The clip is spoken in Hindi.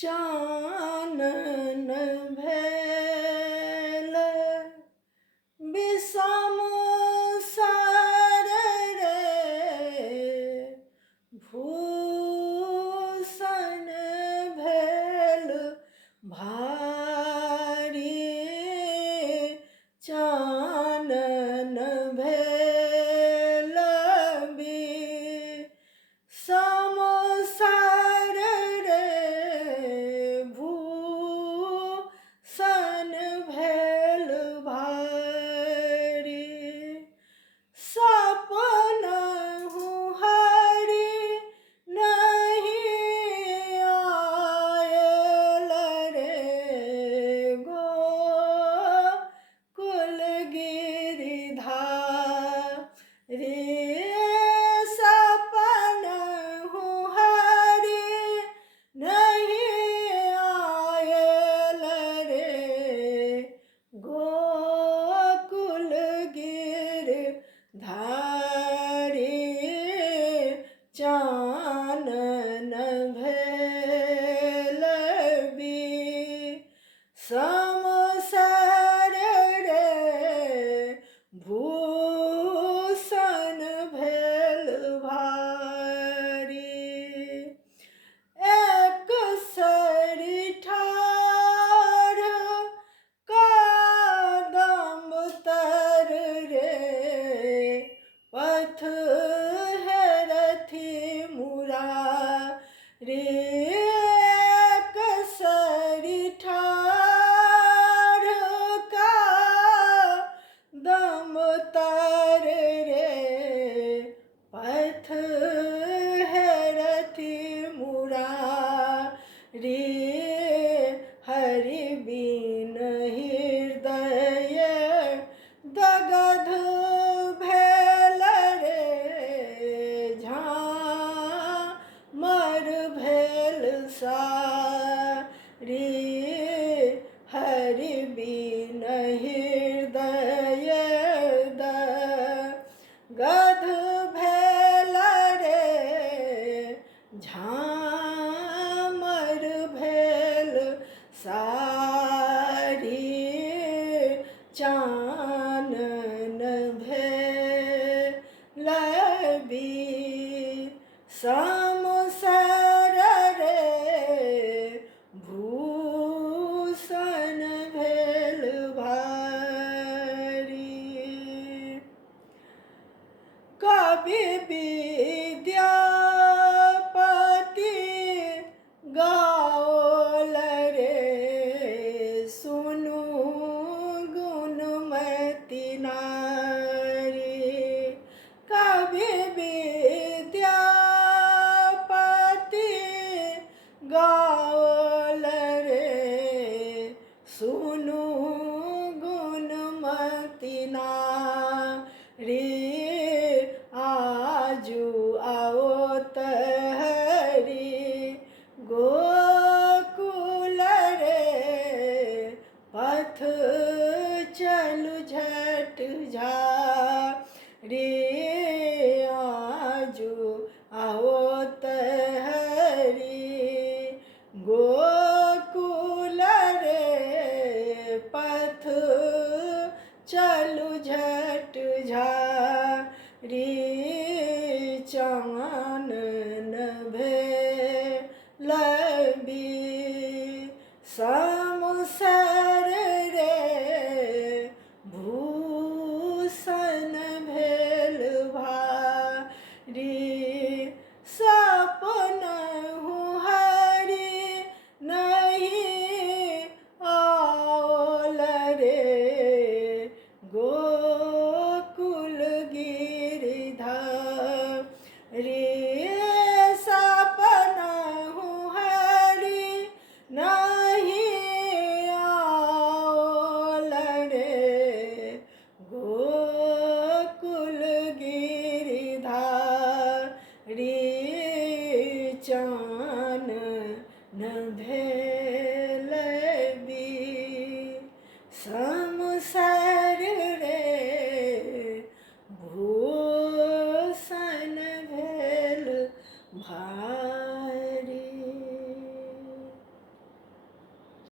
चानन भेल विषम सार रे भूषण भेल भारी चानन भेल विषम सार रे भूषण भेल भारी सपनहु हरि नहीं आयल रे गोकुल गिरिधारी सपनहु हरि नहीं आयल रे गोकुल गिरधारी चानन भेल विषम सार रे भूषण भेल भारी एक सरी ठाढ़ कदम तर रे पथ हेरथी मुरारी एक सरी ठाढ़ कदम तर रे पथ हेरथी मुरारी हरि बिन हृदय दगध भेल रे झामर भेल सारी हरि बिन हृदय दगध भेल रे झामर भेल सारी चानन भेल विषम सार रे भूषण भेल भारी कवि विद्यापति गाओल रे सुनु गुणमती नारी कवि विद्यापति गाओल रे सुनु गुणमती नारी आजू आओत हरि गोकुल रे पथ चलु झट झारी आजू आओत हरि गोकुल रे पथ चलु झट झारी चानन भेल विषम सार रे भूषण भेल भारी सपनहु हरि नहीं आयल रे गोकुल गिरिधारी सपनहु हरि नहीं आयल रे गोकुल गिरिधारी चानन भेल विषम